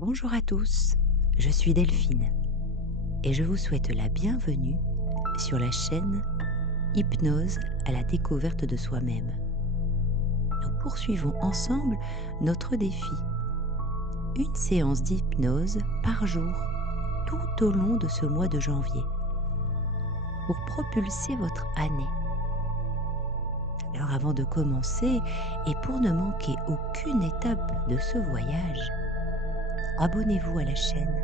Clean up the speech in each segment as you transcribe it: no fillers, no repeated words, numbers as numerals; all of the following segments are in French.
Bonjour à tous, je suis Delphine et je vous souhaite la bienvenue sur la chaîne Hypnose à la découverte de soi-même. Nous poursuivons ensemble notre défi, une séance d'hypnose par jour tout au long de ce mois de janvier pour propulser votre année. Alors avant de commencer et pour ne manquer aucune étape de ce voyage, abonnez-vous à la chaîne,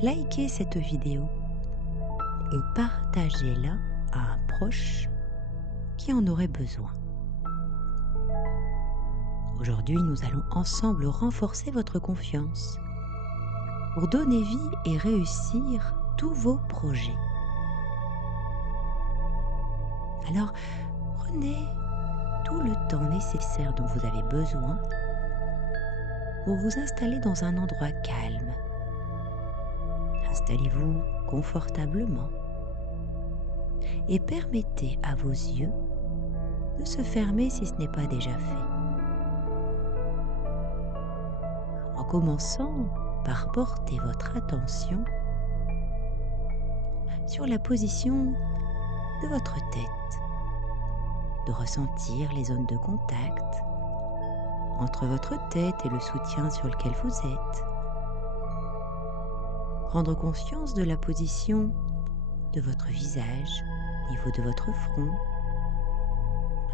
likez cette vidéo et partagez-la à un proche qui en aurait besoin. Aujourd'hui, nous allons ensemble renforcer votre confiance pour donner vie et réussir tous vos projets. Alors, prenez tout le temps nécessaire dont vous avez besoin pour vous installer dans un endroit calme. Installez-vous confortablement et permettez à vos yeux de se fermer si ce n'est pas déjà fait. En commençant par porter votre attention sur la position de votre tête, de ressentir les zones de contact entre votre tête et le soutien sur lequel vous êtes. Prendre conscience de la position de votre visage au niveau de votre front,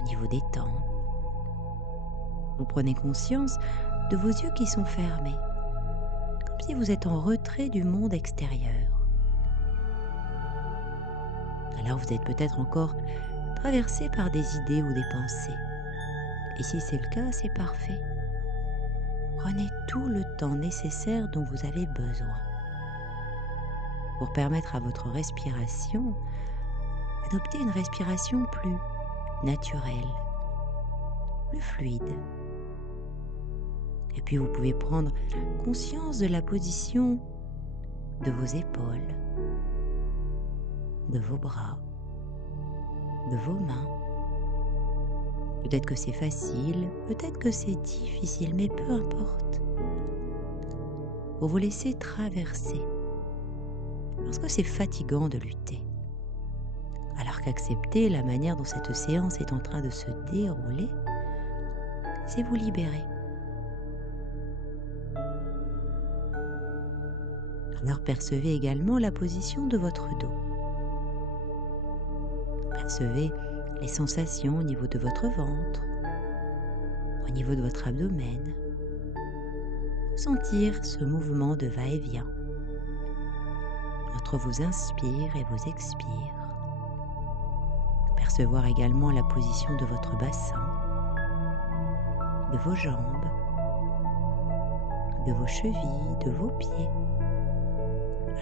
au niveau des tempes. Vous prenez conscience de vos yeux qui sont fermés, comme si vous êtes en retrait du monde extérieur. Alors vous êtes peut-être encore traversé par des idées ou des pensées. Et si c'est le cas, c'est parfait. Prenez tout le temps nécessaire dont vous avez besoin pour permettre à votre respiration d'adopter une respiration plus naturelle, plus fluide. Et puis vous pouvez prendre conscience de la position de vos épaules, de vos bras, de vos mains. Peut-être que c'est facile, peut-être que c'est difficile, mais peu importe. Vous vous laissez traverser. Parce que c'est fatigant de lutter. Alors qu'accepter la manière dont cette séance est en train de se dérouler, c'est vous libérer. Alors percevez également la position de votre dos. Percevez les sensations au niveau de votre ventre, au niveau de votre abdomen. Sentir ce mouvement de va-et-vient entre vos inspires et vos expires. Percevoir également la position de votre bassin, de vos jambes, de vos chevilles, de vos pieds.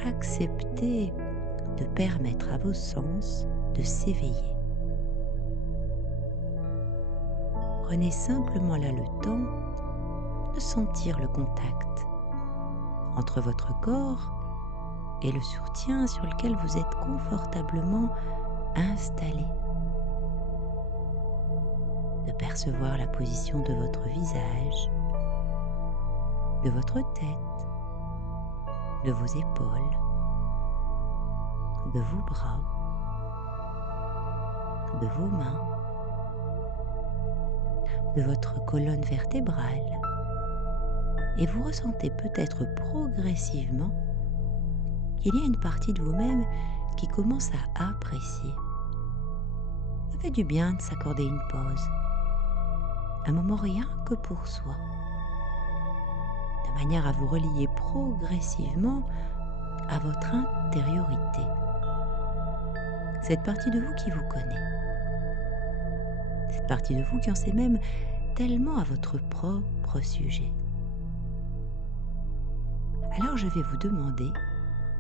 Acceptez de permettre à vos sens de s'éveiller. Prenez simplement là le temps de sentir le contact entre votre corps et le soutien sur lequel vous êtes confortablement installé. De percevoir la position de votre visage, de votre tête, de vos épaules, de vos bras, de vos mains, de votre colonne vertébrale. Et vous ressentez peut-être progressivement qu'il y a une partie de vous-même qui commence à apprécier. Ça fait du bien de s'accorder une pause, un moment rien que pour soi, de manière à vous relier progressivement à votre intériorité. Cette partie de vous qui vous connaît, cette partie de vous qui en sait même tellement à votre propre sujet. Alors je vais vous demander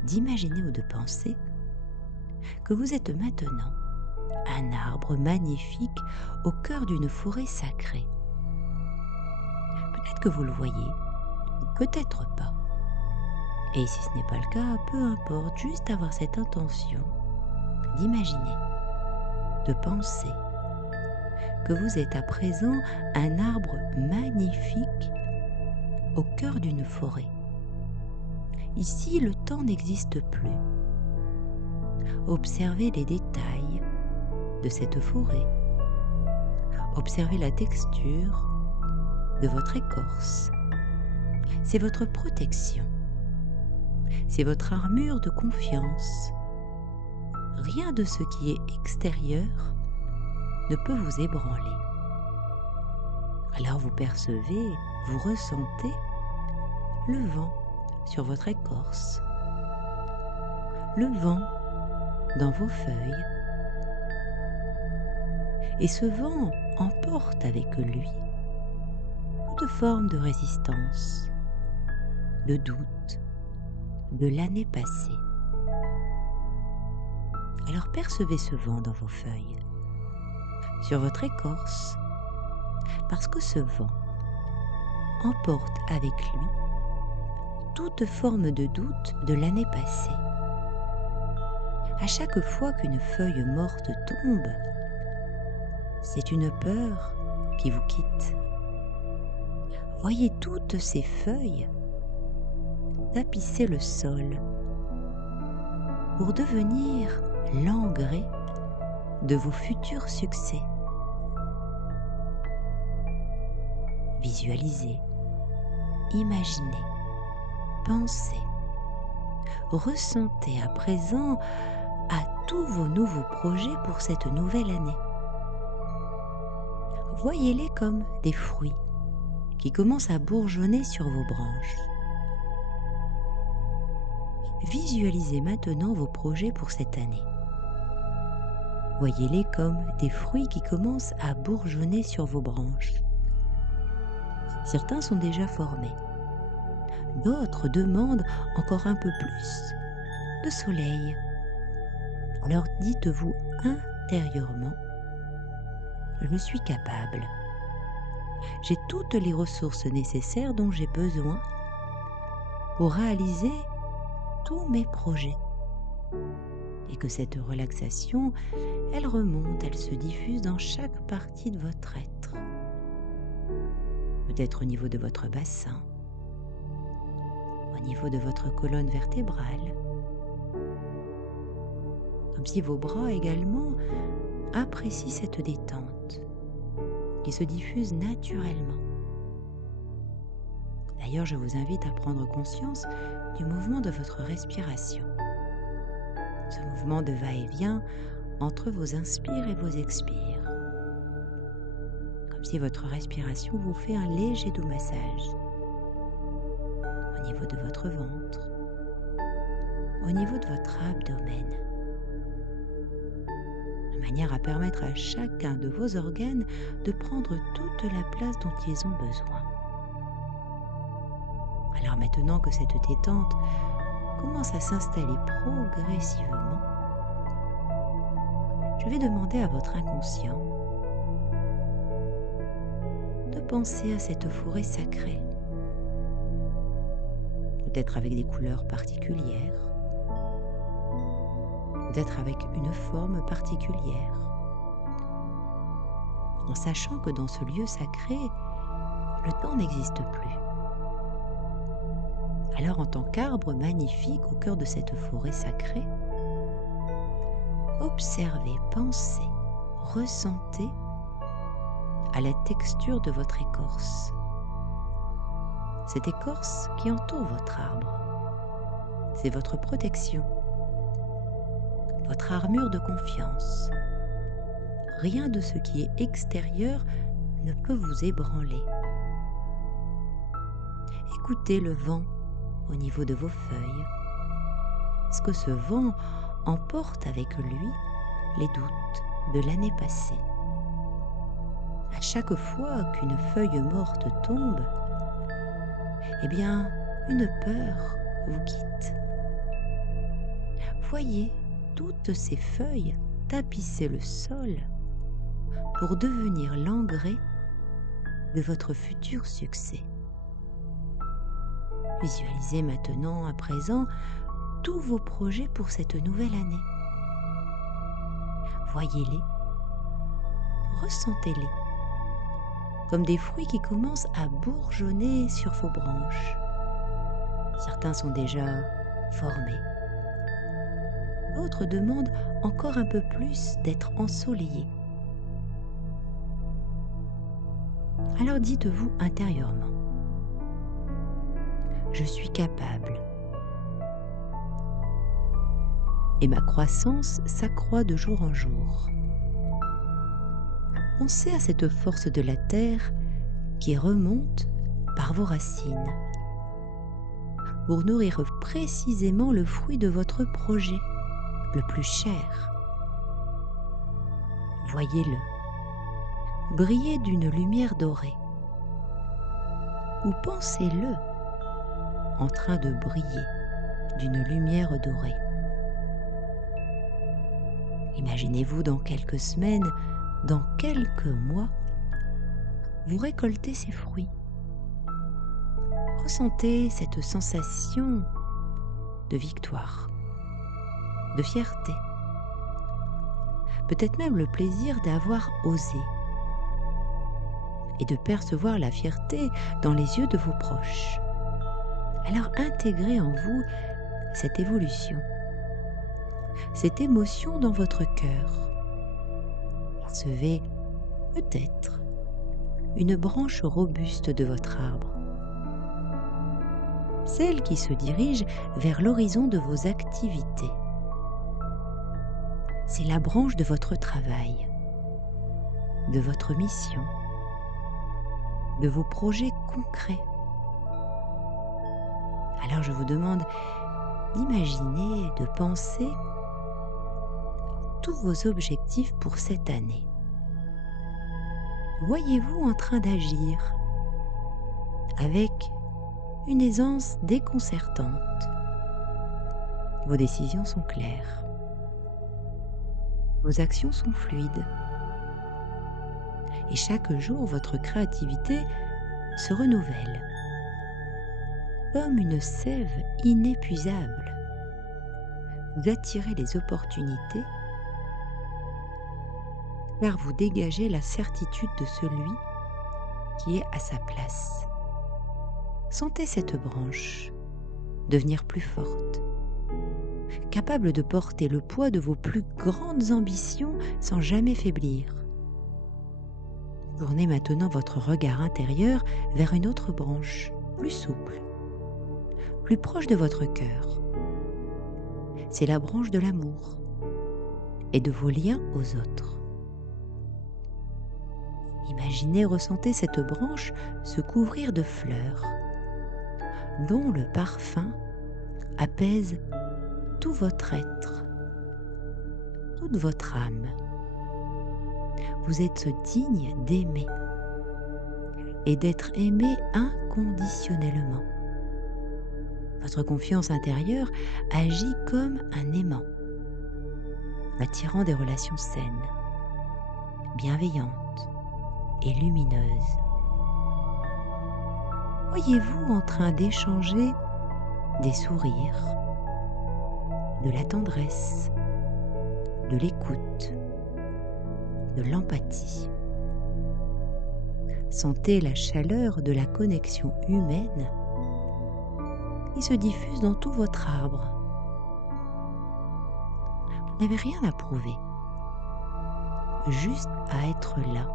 d'imaginer ou de penser que vous êtes maintenant un arbre magnifique au cœur d'une forêt sacrée. Peut-être que vous le voyez, ou peut-être pas. Et si ce n'est pas le cas, peu importe, juste avoir cette intention d'imaginer, de penser que vous êtes à présent un arbre magnifique au cœur d'une forêt. Ici, le temps n'existe plus. Observez les détails de cette forêt. Observez la texture de votre écorce. C'est votre protection. C'est votre armure de confiance. Rien de ce qui est extérieur ne peut vous ébranler. Alors vous percevez, vous ressentez le vent sur votre écorce, le vent dans vos feuilles. Et ce vent emporte avec lui toute forme de résistance, de doute, de l'année passée. Alors percevez ce vent dans vos feuilles, sur votre écorce, parce que ce vent emporte avec lui toute forme de doute de l'année passée. À chaque fois qu'une feuille morte tombe, c'est une peur qui vous quitte. Voyez toutes ces feuilles tapisser le sol pour devenir l'engrais de vos futurs succès. Visualisez, imaginez, pensez, ressentez à présent à tous vos nouveaux projets pour cette nouvelle année. Voyez-les comme des fruits qui commencent à bourgeonner sur vos branches. Visualisez maintenant vos projets pour cette année. Voyez-les comme des fruits qui commencent à bourgeonner sur vos branches. Certains sont déjà formés. D'autres demandent encore un peu plus de soleil. Alors dites-vous intérieurement, je suis capable. J'ai toutes les ressources nécessaires dont j'ai besoin pour réaliser tous mes projets. Et que cette relaxation, elle remonte, elle se diffuse dans chaque partie de votre être. Peut-être au niveau de votre bassin, au niveau de votre colonne vertébrale, comme si vos bras également apprécient cette détente qui se diffuse naturellement. D'ailleurs, je vous invite à prendre conscience du mouvement de votre respiration. Ce mouvement de va-et-vient entre vos inspires et vos expires. Comme si votre respiration vous fait un léger doux massage au niveau de votre ventre, au niveau de votre abdomen, de manière à permettre à chacun de vos organes de prendre toute la place dont ils ont besoin. Alors maintenant que cette détente commence à s'installer progressivement, je vais demander à votre inconscient de penser à cette forêt sacrée, peut-être avec des couleurs particulières, peut-être avec une forme particulière, en sachant que dans ce lieu sacré, le temps n'existe plus. Alors, en tant qu'arbre magnifique au cœur de cette forêt sacrée, observez, pensez, ressentez à la texture de votre écorce. Cette écorce qui entoure votre arbre, c'est votre protection, votre armure de confiance. Rien de ce qui est extérieur ne peut vous ébranler. Écoutez le vent au niveau de vos feuilles. Est-ce que ce vent emporte avec lui les doutes de l'année passée? À chaque fois qu'une feuille morte tombe, eh bien, une peur vous quitte. Voyez toutes ces feuilles tapisser le sol pour devenir l'engrais de votre futur succès. Visualisez maintenant, à présent, tous vos projets pour cette nouvelle année. Voyez-les, ressentez-les, comme des fruits qui commencent à bourgeonner sur vos branches. Certains sont déjà formés. D'autres demandent encore un peu plus d'être ensoleillés. Alors dites-vous intérieurement, je suis capable. Et ma croissance s'accroît de jour en jour. Pensez à cette force de la terre qui remonte par vos racines pour nourrir précisément le fruit de votre projet, le plus cher. Voyez-le, briller d'une lumière dorée. Ou pensez-le en train de briller d'une lumière dorée. Imaginez-vous dans quelques semaines, dans quelques mois, vous récoltez ces fruits. Ressentez cette sensation de victoire, de fierté, peut-être même le plaisir d'avoir osé et de percevoir la fierté dans les yeux de vos proches. Alors intégrez en vous cette évolution, cette émotion dans votre cœur. Percevez peut-être une branche robuste de votre arbre, celle qui se dirige vers l'horizon de vos activités. C'est la branche de votre travail, de votre mission, de vos projets concrets. Alors je vous demande d'imaginer, de penser tous vos objectifs pour cette année. Voyez-vous en train d'agir avec une aisance déconcertante. Vos décisions sont claires. Vos actions sont fluides. Et chaque jour, votre créativité se renouvelle comme une sève inépuisable. Vous attirez les opportunités car vous dégagez la certitude de celui qui est à sa place. Sentez cette branche devenir plus forte, capable de porter le poids de vos plus grandes ambitions sans jamais faiblir. Tournez maintenant votre regard intérieur vers une autre branche, plus souple, plus proche de votre cœur. C'est la branche de l'amour et de vos liens aux autres. Imaginez, ressentez cette branche se couvrir de fleurs, dont le parfum apaise tout votre être, toute votre âme. Vous êtes digne d'aimer et d'être aimé inconditionnellement. Votre confiance intérieure agit comme un aimant, attirant des relations saines, bienveillantes et lumineuses. Voyez-vous en train d'échanger des sourires, de la tendresse, de l'écoute, de l'empathie. Sentez la chaleur de la connexion humaine qui se diffuse dans tout votre arbre. Vous n'avez rien à prouver, juste à être là,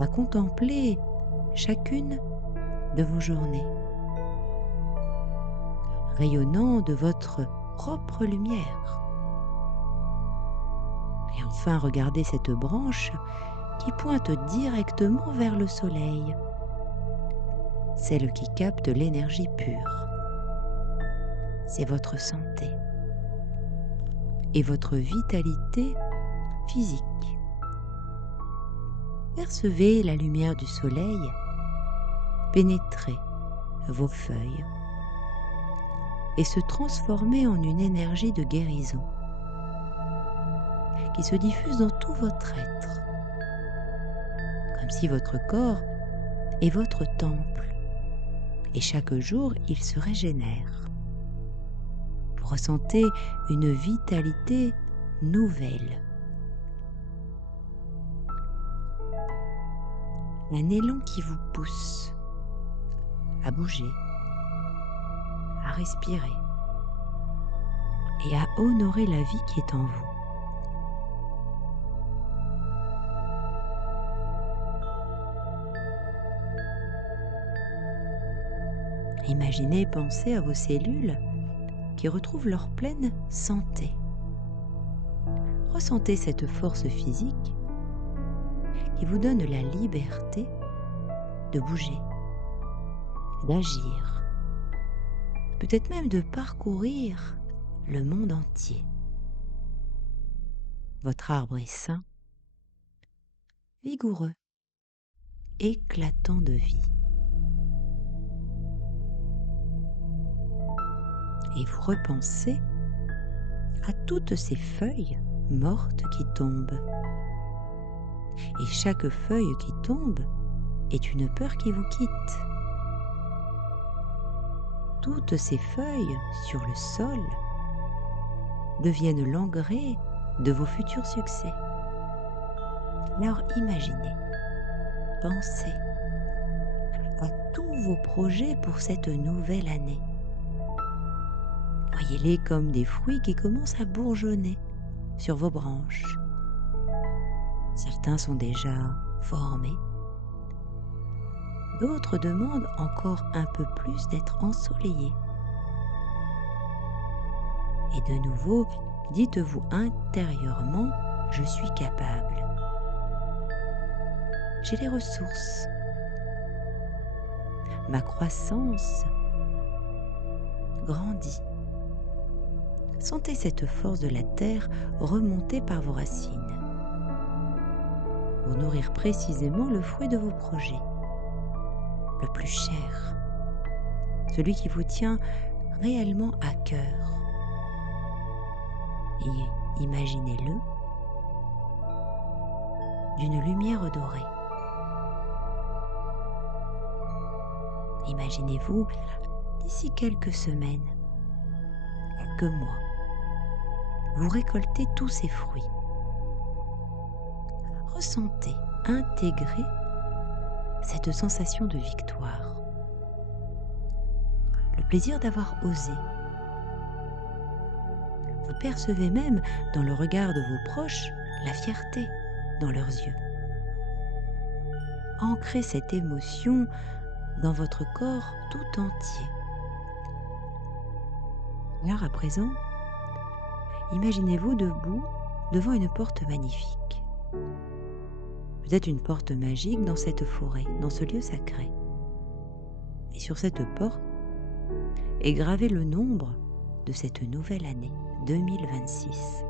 à contempler chacune de vos journées, rayonnant de votre propre lumière. Et enfin, regardez cette branche qui pointe directement vers le soleil, celle qui capte l'énergie pure. C'est votre santé et votre vitalité physique. Percevez la lumière du soleil pénétrer vos feuilles et se transformer en une énergie de guérison qui se diffuse dans tout votre être, comme si votre corps est votre temple et chaque jour il se régénère. Vous ressentez une vitalité nouvelle. un élan qui vous pousse à bouger, à respirer et à honorer la vie qui est en vous. Imaginez, pensez à vos cellules qui retrouvent leur pleine santé. Ressentez cette force physique qui vous donne la liberté de bouger, d'agir, peut-être même de parcourir le monde entier. Votre arbre est sain, vigoureux, éclatant de vie. Et vous repensez à toutes ces feuilles mortes qui tombent. Et chaque feuille qui tombe est une peur qui vous quitte. Toutes ces feuilles sur le sol deviennent l'engrais de vos futurs succès. Alors imaginez, pensez à tous vos projets pour cette nouvelle année. Voyez-les comme des fruits qui commencent à bourgeonner sur vos branches. Certains sont déjà formés. D'autres demandent encore un peu plus d'être ensoleillés. Et de nouveau, dites-vous intérieurement, je suis capable. J'ai les ressources. Ma croissance grandit. Sentez cette force de la terre remonter par vos racines pour nourrir précisément le fruit de vos projets, le plus cher, celui qui vous tient réellement à cœur. Et imaginez-le d'une lumière dorée. Imaginez-vous d'ici quelques semaines, quelques mois, vous récoltez tous ces fruits. Ressentez, intégrez cette sensation de victoire, le plaisir d'avoir osé. Vous percevez même dans le regard de vos proches la fierté dans leurs yeux. Ancrez cette émotion dans votre corps tout entier. Alors à présent, imaginez-vous debout devant une porte magnifique. Peut-être une porte magique dans cette forêt, dans ce lieu sacré. Et sur cette porte est gravé le nombre de cette nouvelle année, 2026.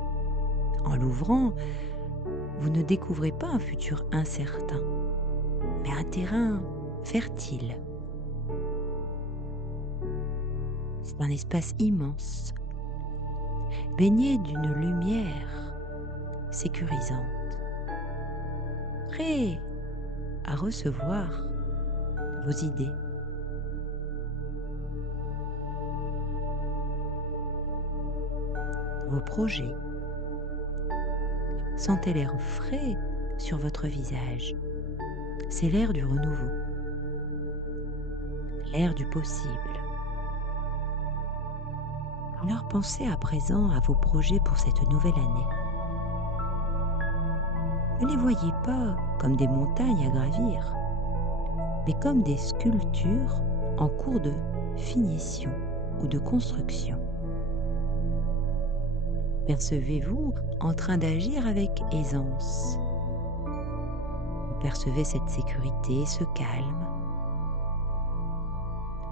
En l'ouvrant, vous ne découvrez pas un futur incertain, mais un terrain fertile. C'est un espace immense, baigné d'une lumière sécurisante, prêt à recevoir vos idées. Vos projets. Sentez l'air frais sur votre visage. C'est l'air du renouveau, l'air du possible. Alors pensez à présent à vos projets pour cette nouvelle année. Ne les voyez pas comme des montagnes à gravir, mais comme des sculptures en cours de finition ou de construction. Percevez-vous en train d'agir avec aisance. Vous percevez cette sécurité, ce calme.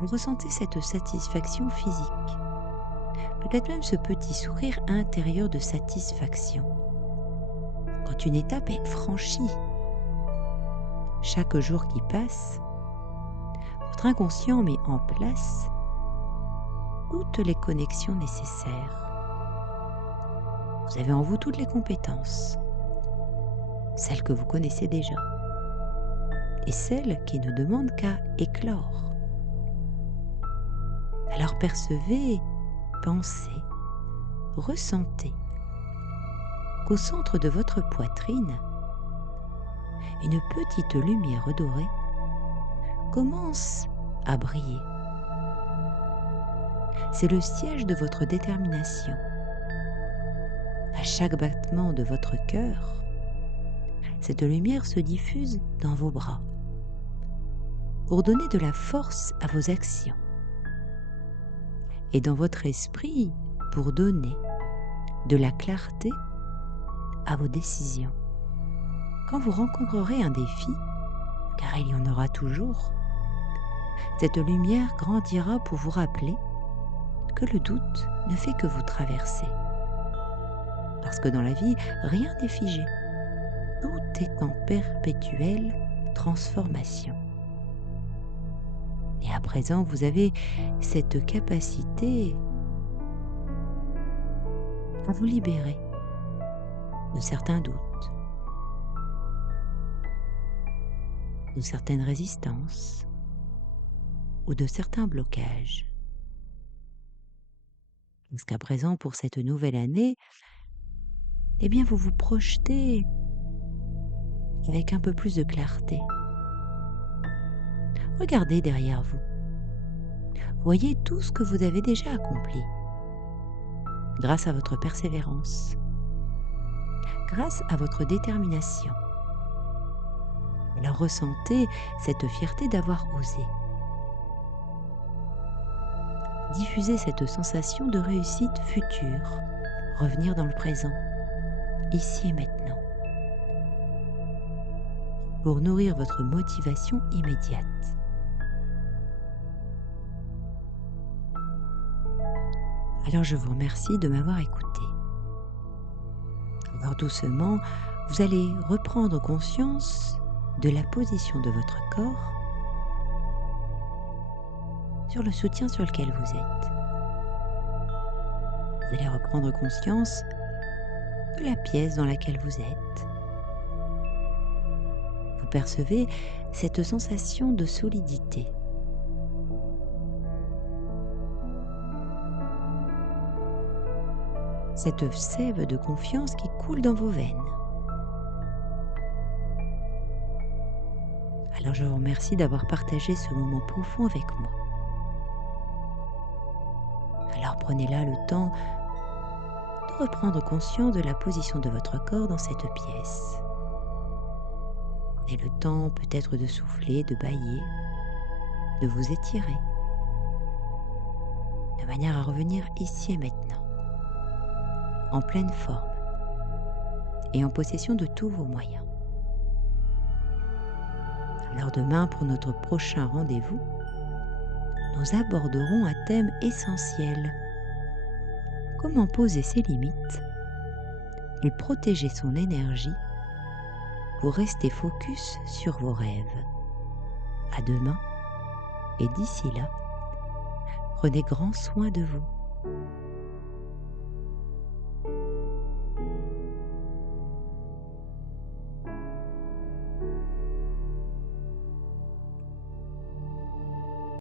Vous ressentez cette satisfaction physique, peut-être même ce petit sourire intérieur de satisfaction. Quand une étape est franchie, chaque jour qui passe, votre inconscient met en place toutes les connexions nécessaires. Vous avez en vous toutes les compétences, celles que vous connaissez déjà, et celles qui ne demandent qu'à éclore. Alors percevez, pensez, ressentez qu'au centre de votre poitrine une petite lumière dorée commence à briller. C'est le siège de votre détermination. À chaque battement de votre cœur, cette lumière se diffuse dans vos bras pour donner de la force à vos actions et dans votre esprit pour donner de la clarté à vos décisions. Quand vous rencontrerez un défi, car il y en aura toujours, cette lumière grandira pour vous rappeler que le doute ne fait que vous traverser. Parce que dans la vie, rien n'est figé. Tout est en perpétuelle transformation. Et à présent, vous avez cette capacité à vous libérer de certains doutes, de certaines résistances ou de certains blocages. Parce qu'à présent, pour cette nouvelle année, eh bien, vous vous projetez avec un peu plus de clarté. Regardez derrière vous. Voyez tout ce que vous avez déjà accompli grâce à votre persévérance, grâce à votre détermination. Alors ressentez cette fierté d'avoir osé. Diffusez cette sensation de réussite future, revenir dans le présent, ici et maintenant, pour nourrir votre motivation immédiate. Alors je vous remercie de m'avoir écouté. Alors doucement, vous allez reprendre conscience de la position de votre corps sur le soutien sur lequel vous êtes. Vous allez reprendre conscience de la pièce dans laquelle vous êtes. Vous percevez cette sensation de solidité. Cette sève de confiance qui coule dans vos veines. Alors je vous remercie d'avoir partagé ce moment profond avec moi. Alors prenez là le temps de reprendre conscience de la position de votre corps dans cette pièce. Prenez le temps peut-être de souffler, de bâiller, de vous étirer, de manière à revenir ici et maintenant, en pleine forme et en possession de tous vos moyens. Alors demain, pour notre prochain rendez-vous, nous aborderons un thème essentiel. Comment poser ses limites et protéger son énergie pour rester focus sur vos rêves. À demain, et d'ici là, prenez grand soin de vous.